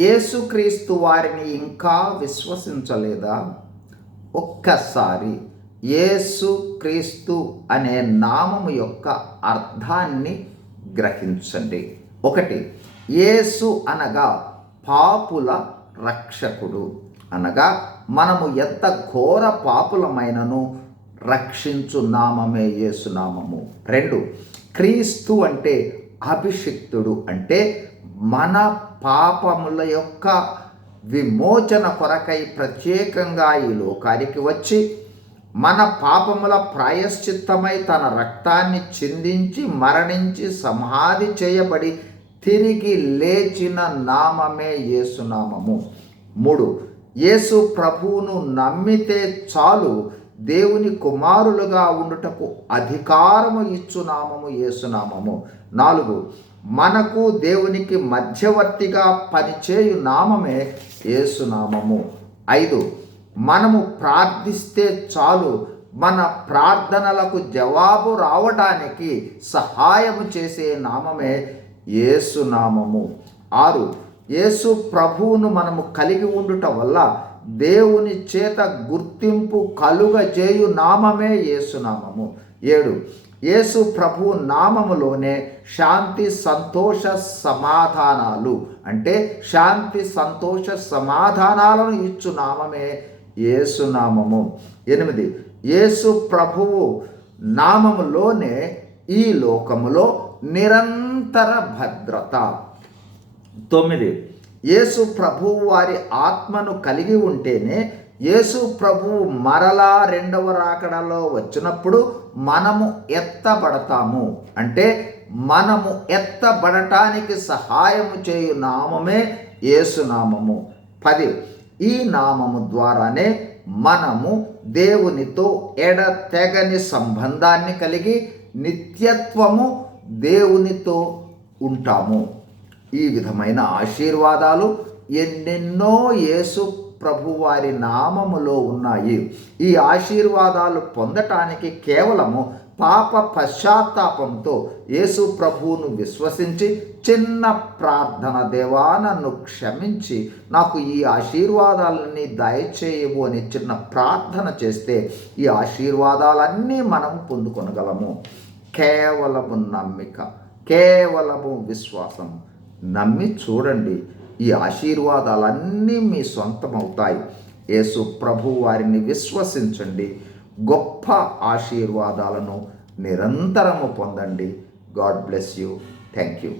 యేసుక్రీస్తు వారిని ఇంకా విశ్వసించలేదా? ఒక్కసారి యేసుక్రీస్తు అనే నామము యొక్క అర్థాన్ని గ్రహించండి. ఒకటి, యేసు అనగా పాపుల రక్షకుడు, అనగా మనము ఎంత ఘోర పాపులమైనను రక్షించు నామమే యేసునామము. రెండు, క్రీస్తు అంటే అభిషిక్తుడు, అంటే మన పాపముల యొక్క విమోచన కొరకై ప్రత్యేకంగా ఈ లోకానికి వచ్చి మన పాపముల ప్రాయశ్చిత్తమై తన రక్తాన్ని చిందించి మరణించి సమాధి చేయబడి తిరిగి లేచిన నామమే యేసునామము. మూడు, యేసు ప్రభువును నమ్మితే చాలు దేవుని కుమారులుగా ఉండుటకు అధికారము ఇచ్చు నామము యేసునామము. నాలుగు, మనకు దేవునికి మధ్యవర్తిగా పనిచేయు నామమే యేసునామము. ఐదు, మనము ప్రార్థిస్తే చాలు మన ప్రార్థనలకు జవాబు రావడానికి సహాయము చేసే నామమే యేసునామము. ఆరు, యేసు ప్రభువును మనము కలిగి ఉండుట వల్ల దేవుని చేత గుర్తింపు కలుగజేయు నామమే యేసునామము. ఏడు, యేసు ప్రభువు నామములోనే శాంతి సంతోష సమాధానాలు, అంటే శాంతి సంతోష సమాధానాలను ఇచ్చు నామమే యేసునామము. ఎనిమిది, యేసు ప్రభువు నామములోనే ఈ లోకములో నిరంతర భద్రత. తొమ్మిది, యేసు ప్రభువు వారి ఆత్మను కలిగి ఉంటేనే యేసు ప్రభువు మరలా రెండవ రాకడలో వచ్చినప్పుడు మనము ఎత్తబడతాము, అంటే మనము ఎత్తబడటానికి సహాయము చేయు నామమే యేసునామము. 10, ఈ నామము ద్వారానే మనము దేవునితో ఎడతెగని సంబంధాన్ని కలిగి నిత్యత్వము దేవునితో ఉంటాము. ఈ విధమైన ఆశీర్వాదాలు ఎన్నెన్నో యేసు ప్రభువారి నామములో ఉన్నాయి. ఈ ఆశీర్వాదాలు పొందటానికి కేవలము పాప పశ్చాత్తాపంతో యేసు ప్రభువును విశ్వసించి చిన్న ప్రార్థన, దేవా నన్ను క్షమించి నాకు ఈ ఆశీర్వాదాలన్నీ దయచేయవు అని చిన్న ప్రార్థన చేస్తే ఈ ఆశీర్వాదాలన్నీ మనం పొందుకొనగలము. కేవలము నమ్మిక, కేవలము విశ్వాసం. నమ్మి చూడండి, ఈ ఆశీర్వాదాలన్నీ మీ సొంతమవుతాయి. యేసు ప్రభు వారిని విశ్వసించండి, గొప్ప ఆశీర్వాదాలను నిరంతరము పొందండి. God bless you. Thank you.